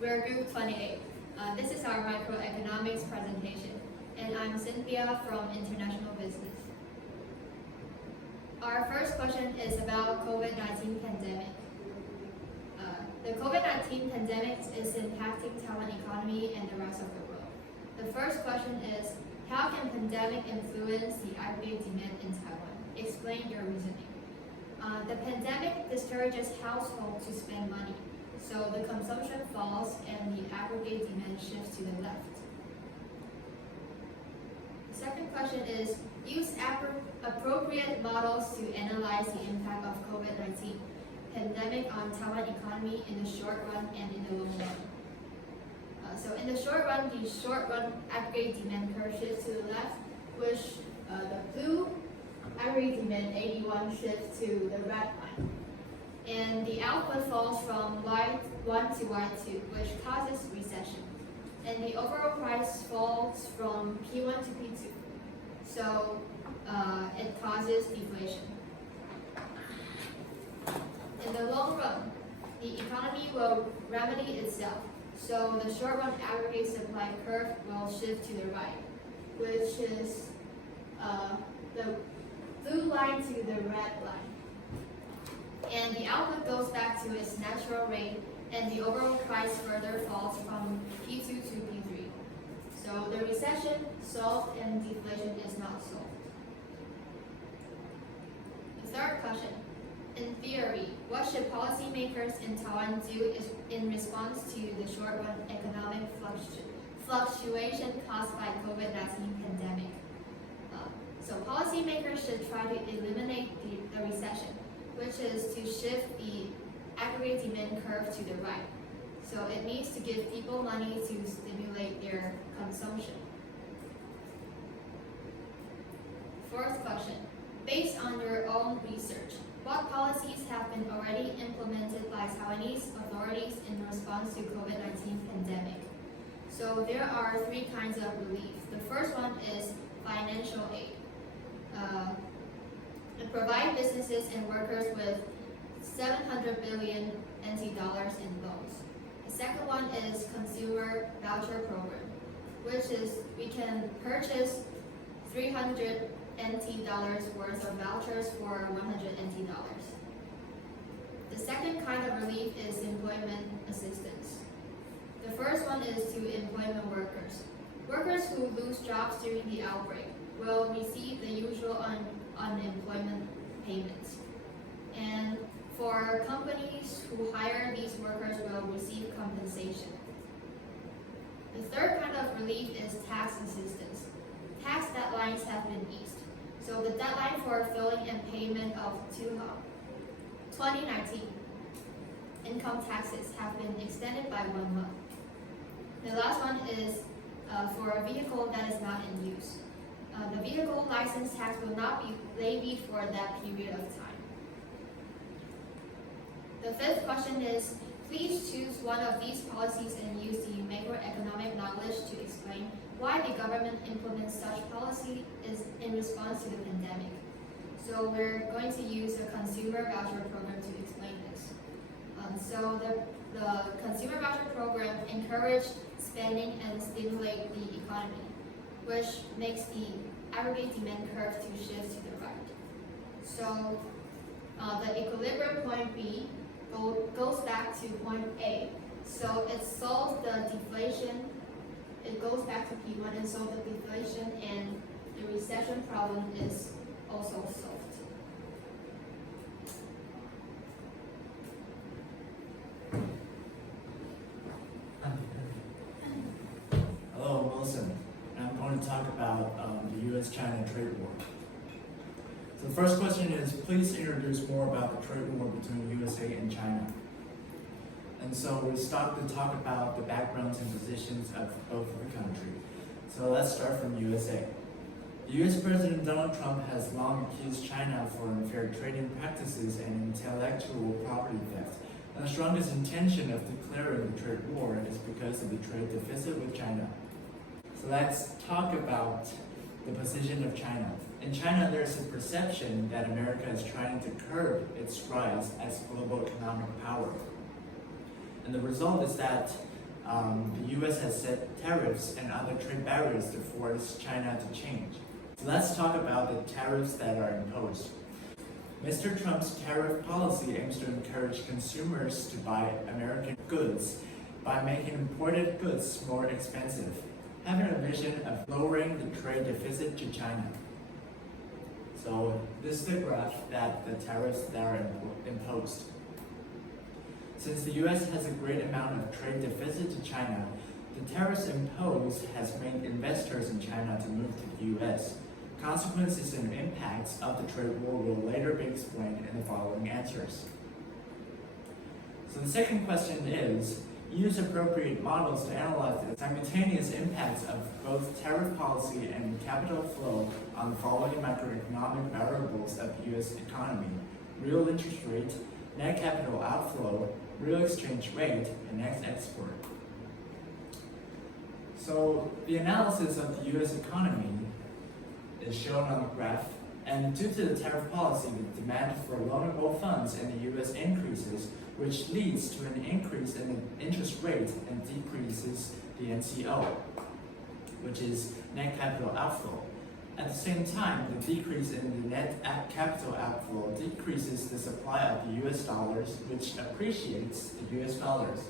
We're Group 28. This is our microeconomics presentation, and I'm Cynthia from International Business. Our first question is about COVID-19 pandemic. The COVID-19 pandemic is impacting Taiwan economy and the rest of the world. The first question is, how can pandemic influence the aggregate demand in Taiwan? Explain your reasoning. The pandemic discourages households to spend money, so the consumption falls and the aggregate demand shifts to the left. The second question is, use appropriate models to analyze the impact of COVID-19 pandemic on Taiwan economy in the short run and in the long run. So in the short run aggregate demand curve shifts to the left, which the blue aggregate demand 81 shifts to the red line. And the output falls from Y1 to Y2, which causes recession. And the overall price falls from P1 to P2. So it causes deflation. In the long run, the economy will remedy itself. So the short run aggregate supply curve will shift to the right, which is the blue line to the red line. And the output goes back to its natural rate, and the overall price further falls from P2 to P3. So the recession solved and deflation is not solved. The third question. In theory, what should policymakers in Taiwan do in response to the short-run economic fluctuation caused by COVID-19 pandemic? So policymakers should try to eliminate the recession, which is to shift the aggregate demand curve to the right. So it needs to give people money to stimulate their consumption. Fourth question. Based on your own research, what policies have been already implemented by Taiwanese authorities in response to COVID-19 pandemic? So there are three kinds of relief. The first one is financial aid. It provides businesses and workers with 700 billion NT dollars in loans. The second one is consumer voucher program, which is we can purchase 300 NT dollars worth of vouchers for 100 NT dollars. The second kind of relief is employment assistance. The first one is to employment workers. Workers who lose jobs during the outbreak will receive the usual unemployment payments. And for companies who hire these workers will receive compensation. The third kind of relief is tax assistance. Tax deadlines have been eased. So the deadline for filing and payment of 2019 income taxes have been extended by 1 month. The last one is for a vehicle that is not in use. The vehicle license tax will not be levied for that period of time. The fifth question is, please choose one of these policies and use the macroeconomic knowledge to explain why the government implements such policy is in response to the pandemic. So we're going to use a consumer voucher program to explain this. So the consumer voucher program encouraged spending and stimulate the economy, which makes the aggregate demand curve to shift to the right. So the equilibrium point B goes back to point A. So it solves the deflation. It goes back to P1 and solves the deflation, and the recession problem is also solved. Hello, Wilson. I'm going to talk about the U.S.-China trade war. So the first question is, please introduce more about the trade war between USA and China. And so we start to talk about the backgrounds and positions of both of the countries. So let's start from USA. The U.S. President Donald Trump has long accused China for unfair trading practices and intellectual property theft. And the strongest intention of declaring the trade war is because of the trade deficit with China. So let's talk about the position of China. In China, there's a perception that America is trying to curb its rise as global economic power. And the result is that the US has set tariffs and other trade barriers to force China to change. So let's talk about the tariffs that are imposed. Mr. Trump's tariff policy aims to encourage consumers to buy American goods by making imported goods more expensive, having a vision of lowering the trade deficit to China. So this is the graph that the tariffs that are imposed. Since the US has a great amount of trade deficit to China, the tariffs imposed has made investors in China to move to the US. Consequences and impacts of the trade war will later be explained in the following answers. So the second question is, use appropriate models to analyze the simultaneous impacts of both tariff policy and capital flow on the following macroeconomic variables of the US economy: real interest rate, net capital outflow, real exchange rate, and net export. So the analysis of the US economy is shown on the graph, and due to the tariff policy, the demand for loanable funds in the US increases, which leads to an increase in the interest rate and decreases the NCO, which is net capital outflow. At the same time, the decrease in the net capital outflow decreases the supply of the US dollars, which appreciates the US dollars.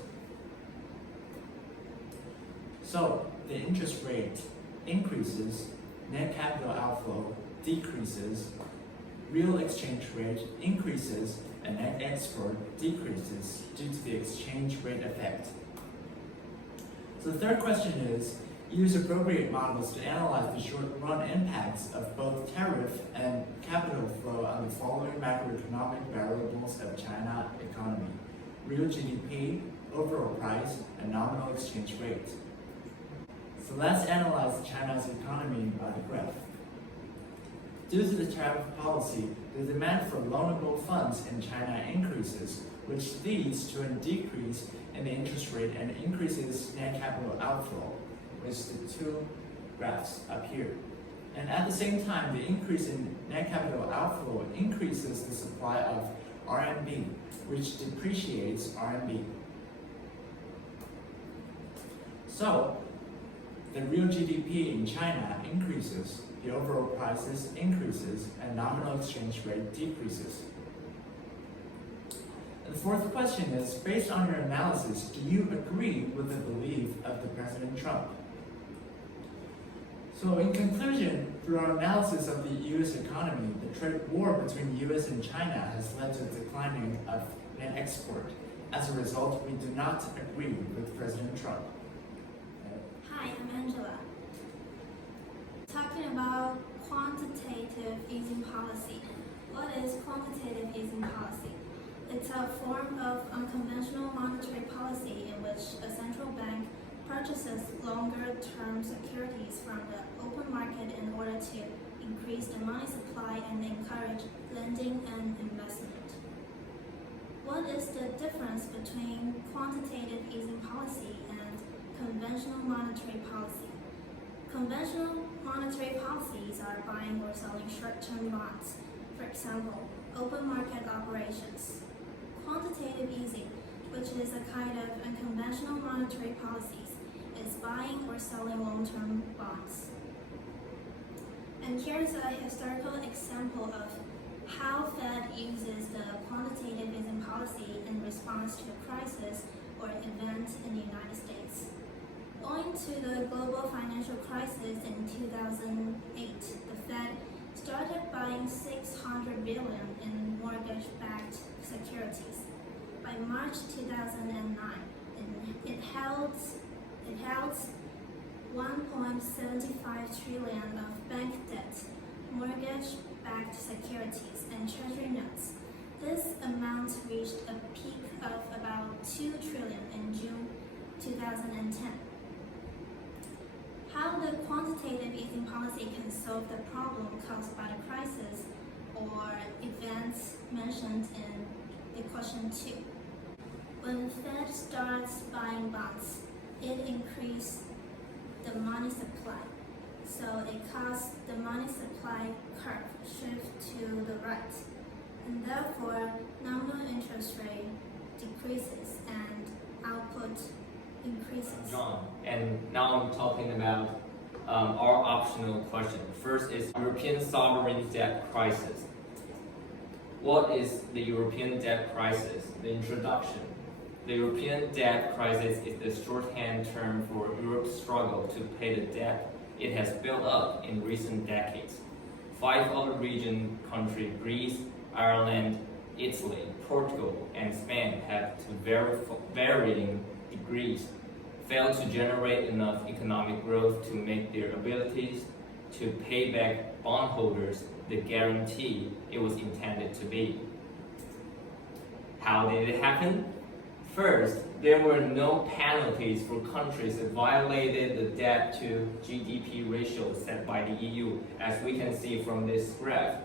So the interest rate increases, net capital outflow decreases, real exchange rate increases, and net export decreases due to the exchange rate effect. So the third question is, use appropriate models to analyze the short-run impacts of both tariff and capital flow on the following macroeconomic variables of China economy: real GDP, overall price, and nominal exchange rate. So let's analyze China's economy by the graph. Due to the tariff policy, the demand for loanable funds in China increases, which leads to a decrease in the interest rate and increases net capital outflow, which is the two graphs up here. And at the same time, the increase in net capital outflow increases the supply of RMB, which depreciates RMB. So, the real GDP in China increases, the overall prices increases, and nominal exchange rate decreases. And the fourth question is, based on your analysis, do you agree with the belief of the President Trump? So in conclusion, through our analysis of the US economy, the trade war between the US and China has led to a declining of net export. As a result, we do not agree with President Trump. Hi, I'm Angela. Talking about quantitative easing policy. What is quantitative easing policy? It's a form of unconventional monetary policy in which a central bank purchases longer-term securities from the open market in order to increase the money supply and encourage lending and investment. What is the difference between quantitative easing policy and conventional monetary policy? Conventional monetary policies are buying or selling short-term bonds, for example, open market operations. Quantitative easing, which is a kind of unconventional monetary policies, is buying or selling long-term bonds. And here's a historical example of how Fed uses the quantitative easing policy in response to a crisis or event in the United States. Owing to the global financial crisis in 2008, the Fed started buying $600 billion in mortgage-backed securities. By March 2009, it held $1.75 trillion of bank debt, mortgage-backed securities, and treasury notes. This amount reached a peak of about $2 trillion in June 2010. How the quantitative easing policy can solve the problem caused by the crisis or events mentioned in the question 2. When Fed starts buying bonds, it increases the money supply. So it causes the money supply curve shift to the right. And therefore, nominal interest rate decreases and output increases. And now I'm talking about our optional question. First is European sovereign debt crisis. What is the European debt crisis? The introduction. The European debt crisis is the shorthand term for Europe's struggle to pay the debt it has built up in recent decades. 5 of the region countries, Greece, Ireland, Italy, Portugal, and Spain have to varying degrees failed to generate enough economic growth to make their abilities to pay back bondholders the guarantee it was intended to be. How did it happen? First, there were no penalties for countries that violated the debt to GDP ratio set by the EU, as we can see from this graph.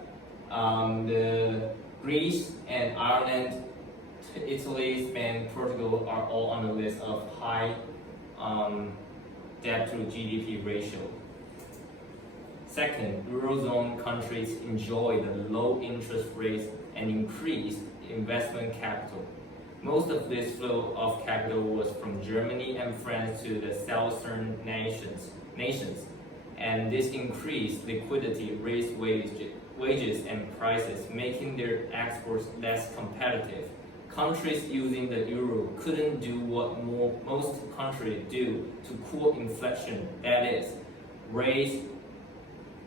The Greece and Ireland, Italy, Spain, Portugal are all on the list of high debt to GDP ratio. Second, Eurozone countries enjoy the low interest rates and increased investment capital. Most of this flow of capital was from Germany and France to the southern nations, and this increased liquidity raised wages and prices, making their exports less competitive. Countries using the euro couldn't do what most countries do to cool inflation, that is, raise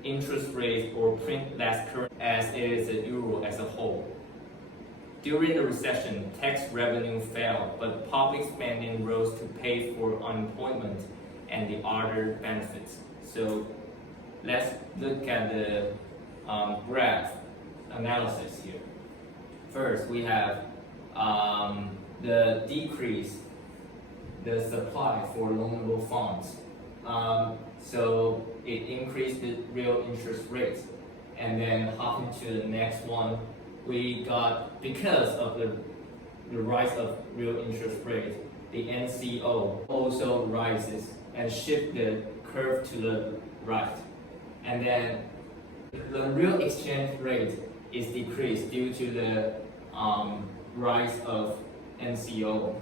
interest rates or print less currency as it is the euro as a whole. During the recession, tax revenue fell, but public spending rose to pay for unemployment and the other benefits. So let's look at the graph analysis here. First, we have the decrease, the supply for loanable funds. So it increased the real interest rates. And then hopping to the next one, we got, because of the rise of real interest rate, the NCO also rises and shift the curve to the right. And then the real exchange rate is decreased due to the rise of NCO.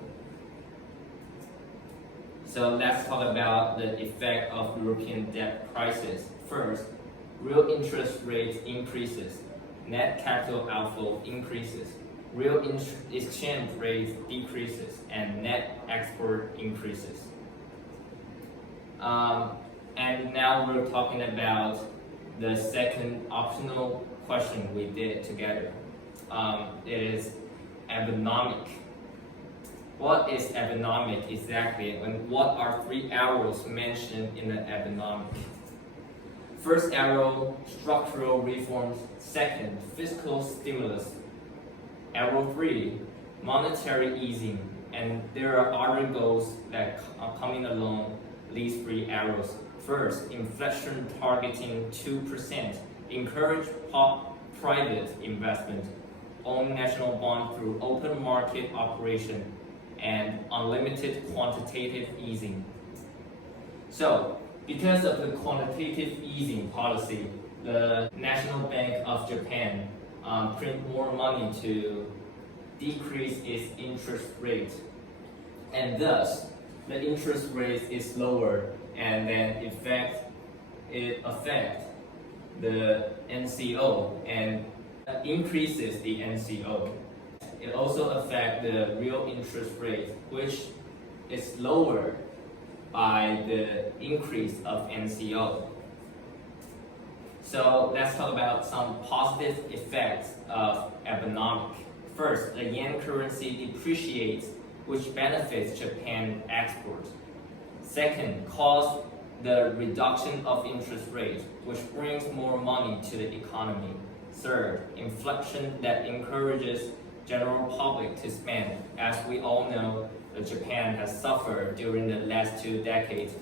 So let's talk about the effect of European debt crisis. First, real interest rates increases, net capital outflow increases, real exchange rates decreases, and net export increases. And now we're talking about the second optional question we did together. It is Abenomic. What is Abenomic exactly, and what are 3 arrows mentioned in the Abenomic? First arrow, structural reforms. Second, fiscal stimulus. Arrow 3, monetary easing. And there are other goals that are coming along these 3 arrows. First, inflation targeting 2%. Encourage private investment. Own national bond through open market operation. And unlimited quantitative easing. So, because of the quantitative easing policy, the National Bank of Japan print more money to decrease its interest rate, and thus the interest rate is lower, and then it affects the NCO and increases the NCO. It also affects the real interest rate, which is lower by the increase of NCO. So let's talk about some positive effects of Abenomic. First, the yen currency depreciates, which benefits Japan exports. Second, cause the reduction of interest rates, which brings more money to the economy. Third, inflation that encourages general public to spend. As we all know, Japan has suffered during the last 2 decades.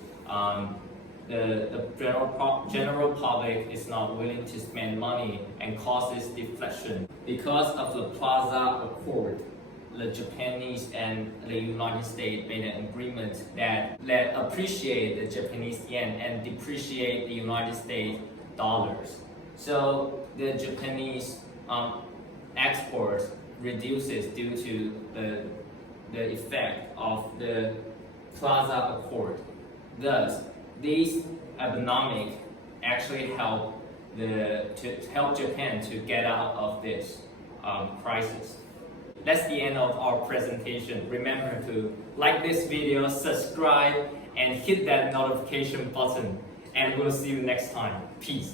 The general public is not willing to spend money and causes deflation. Because of the Plaza Accord, the Japanese and the United States made an agreement that appreciate the Japanese yen and depreciate the United States dollars. So the Japanese exports reduces due to the effect of the Plaza Accord. Thus, these economic actually help help Japan to get out of this crisis. That's the end of our presentation. Remember to like this video, subscribe, and hit that notification button. And we'll see you next time. Peace.